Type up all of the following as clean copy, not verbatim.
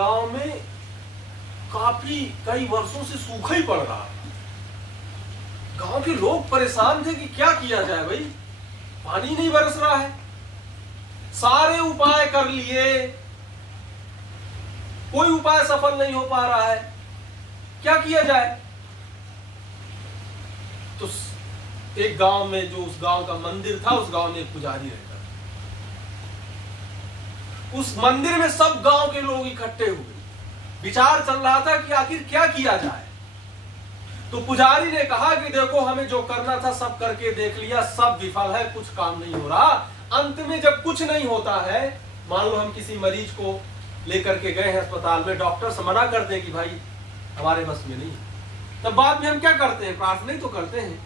गांव में काफी कई वर्षों से सूखा ही पड़ रहा है। गांव के लोग परेशान थे कि क्या किया जाए भाई, पानी नहीं बरस रहा है। सारे उपाय कर लिए, कोई उपाय सफल नहीं हो पा रहा है, क्या किया जाए। तो एक गांव में, जो उस गांव का मंदिर था, उस गांव में एक पुजारी रहता था। उस मंदिर में सब गांव के लोग इकट्ठे हुए, विचार चल रहा था कि आखिर क्या किया जाए। तो पुजारी ने कहा कि देखो, हमें जो करना था सब करके देख लिया, सब विफल है, कुछ काम नहीं हो रहा। अंत में जब कुछ नहीं होता है, मान लो हम किसी मरीज को लेकर के गए हैं अस्पताल में, डॉक्टर से मना करते हैं कि भाई हमारे बस में नहीं, तब बाद में हम क्या करते हैं, प्रार्थना ही तो करते हैं।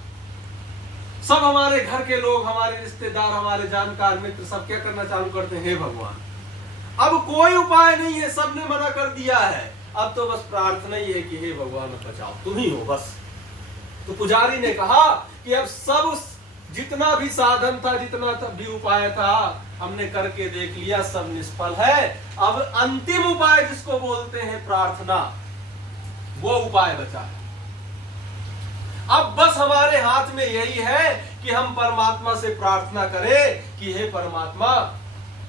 सब हमारे घर के लोग, हमारे रिश्तेदार, हमारे जानकार मित्र सब क्या करना चालू करते हैं, हे भगवान अब कोई उपाय नहीं है, सबने मना कर दिया है, अब तो बस प्रार्थना ही है कि हे भगवान बचाओ, तुम ही हो बस। तो पुजारी ने कहा कि अब सब जितना भी साधन था, जितना भी उपाय था, हमने करके देख लिया, सब निष्फल है। अब अंतिम उपाय जिसको बोलते हैं प्रार्थना, वो उपाय बचा है। अब बस हमारे हाथ में यही है कि हम परमात्मा से प्रार्थना करें कि हे परमात्मा,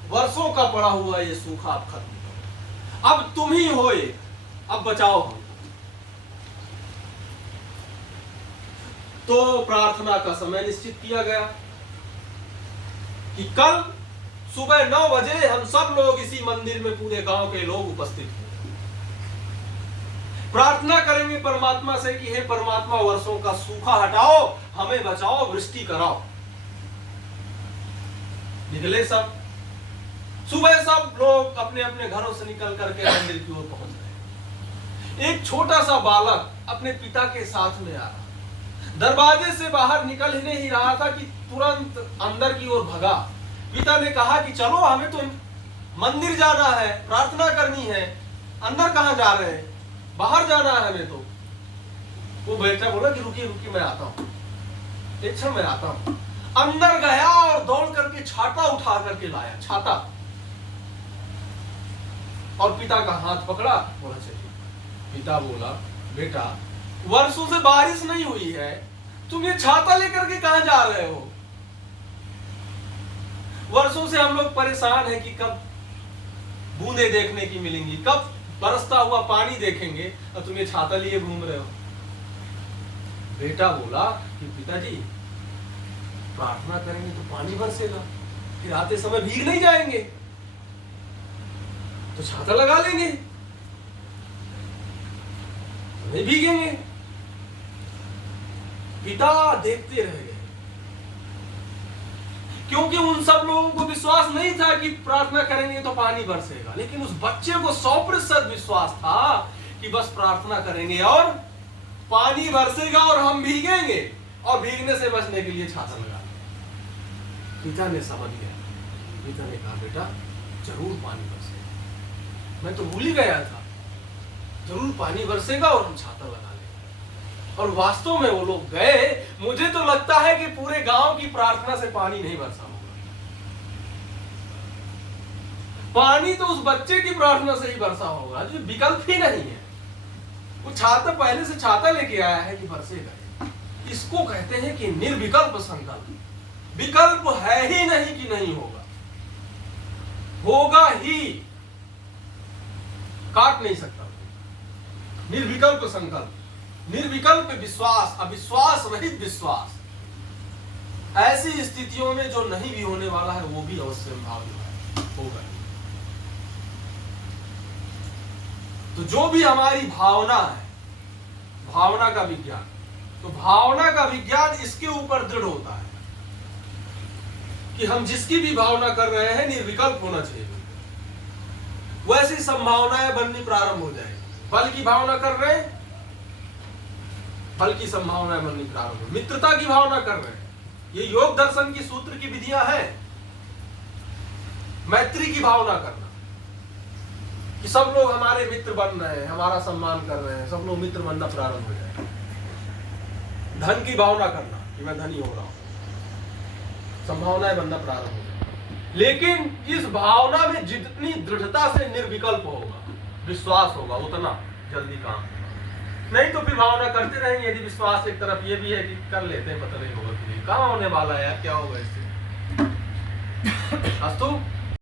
वर्षों का पड़ा हुआ ये सूखा अब खत्म करो, अब तुम ही होए, अब बचाओ हम। तो प्रार्थना का समय निश्चित किया गया कि कल सुबह 9 बजे हम सब लोग इसी मंदिर में, पूरे गांव के लोग उपस्थित हैं। प्रार्थना करेंगे परमात्मा से कि हे परमात्मा, वर्षों का सूखा हटाओ, हमें बचाओ, वृष्टि कराओ। निकले सब, सुबह सब लोग अपने अपने घरों से निकल करके मंदिर की ओर पहुंच गए। एक छोटा सा बालक अपने पिता के साथ में आ रहा, दरवाजे से बाहर निकल ही रहा था कि तुरंत अंदर की ओर भगा। पिता ने कहा कि चलो, हमें तो मंदिर जाना है, प्रार्थना करनी है, अंदर कहां जा रहे हैं, बाहर जाना है हमें तो। वो बेटा बोला कि रुकिए रुकिए, मैं आता हूं, एक क्षण मैं आता हूं। अंदर गया और दौड़ करके छाता उठा करके लाया, छाता, और पिता का हाथ पकड़ा, बोला चलिए। पिता बोला, बेटा वर्षों से बारिश नहीं हुई है, तुम ये छाता लेकर के कहां जा रहे हो। वर्षों से हम लोग परेशान हैं कि कब बूंदे देखने की मिलेंगी, कब बरसता हुआ पानी देखेंगे, और तुम ये छाता लिए घूम रहे हो। बेटा बोला कि पिताजी, प्रार्थना करेंगे तो पानी बरसेगा, फिर आते समय भीग नहीं जाएंगे, तो छाता लगा लेंगे, नहीं भीगेंगे। पिता देखते रह गए, क्योंकि उन सब लोगों को विश्वास नहीं था कि प्रार्थना करेंगे तो पानी बरसेगा, लेकिन उस बच्चे को 100% विश्वास था कि बस प्रार्थना करेंगे और पानी बरसेगा और हम भीगेंगे, और भीगने से बचने के लिए छाता लगा लिया। पिता ने समझ गया, पिता ने कहा, बेटा जरूर पानी बरसेगा, मैं तो भूल ही गया था, जरूर पानी बरसेगा और हम छाता लगा लेंगे। और वास्तव में वो लोग गए। मुझे तो लगता है कि पूरे गांव की प्रार्थना से पानी नहीं बरसा होगा, पानी तो उस बच्चे की प्रार्थना से ही बरसा होगा, जो विकल्प ही नहीं है। वो छाता, पहले से छाता लेके आया है कि बरसेगा। इसको कहते हैं कि निर्विकल्प संकल्प। विकल्प है ही नहीं कि नहीं होगा, होगा ही, काट नहीं सकता। निर्विकल्प संकल्प, निर्विकल्प विश्वास, अविश्वास रहित विश्वास। ऐसी स्थितियों में जो नहीं भी होने वाला है वो भी अवश्य होगा। तो जो भी हमारी भावना है, भावना का विज्ञान, तो भावना का विज्ञान इसके ऊपर दृढ़ होता है कि हम जिसकी भी भावना कर रहे हैं निर्विकल्प होना चाहिए। वैसी संभावनाएं बननी प्रारंभ हो जाएगी। बल की भावना कर रहे हैं, बल की संभावनाएं बननी प्रारंभ हो। मित्रता की भावना कर रहे हैं, ये योग दर्शन की सूत्र की विधियां हैं। मैत्री की भावना करना कि सब लोग हमारे मित्र बन रहे हैं, हमारा सम्मान कर रहे हैं, सब लोग मित्र बनना प्रारंभ हो जाए। धन की भावना करना कि मैं धनी हो रहा हूं, संभावनाएं बनना प्रारंभ हो जाए। लेकिन इस भावना में जितनी दृढ़ता से निर्विकल्प होगा, विश्वास होगा उतना जल्दी काम होगा। नहीं तो फिर भावना करते रहेंगे। यदि विश्वास एक तरफ ये भी है कि कर लेते हैं, पता नहीं होगा कि नहीं, कहाँ होने वाला है यार, क्या होगा इससे। अस्तु।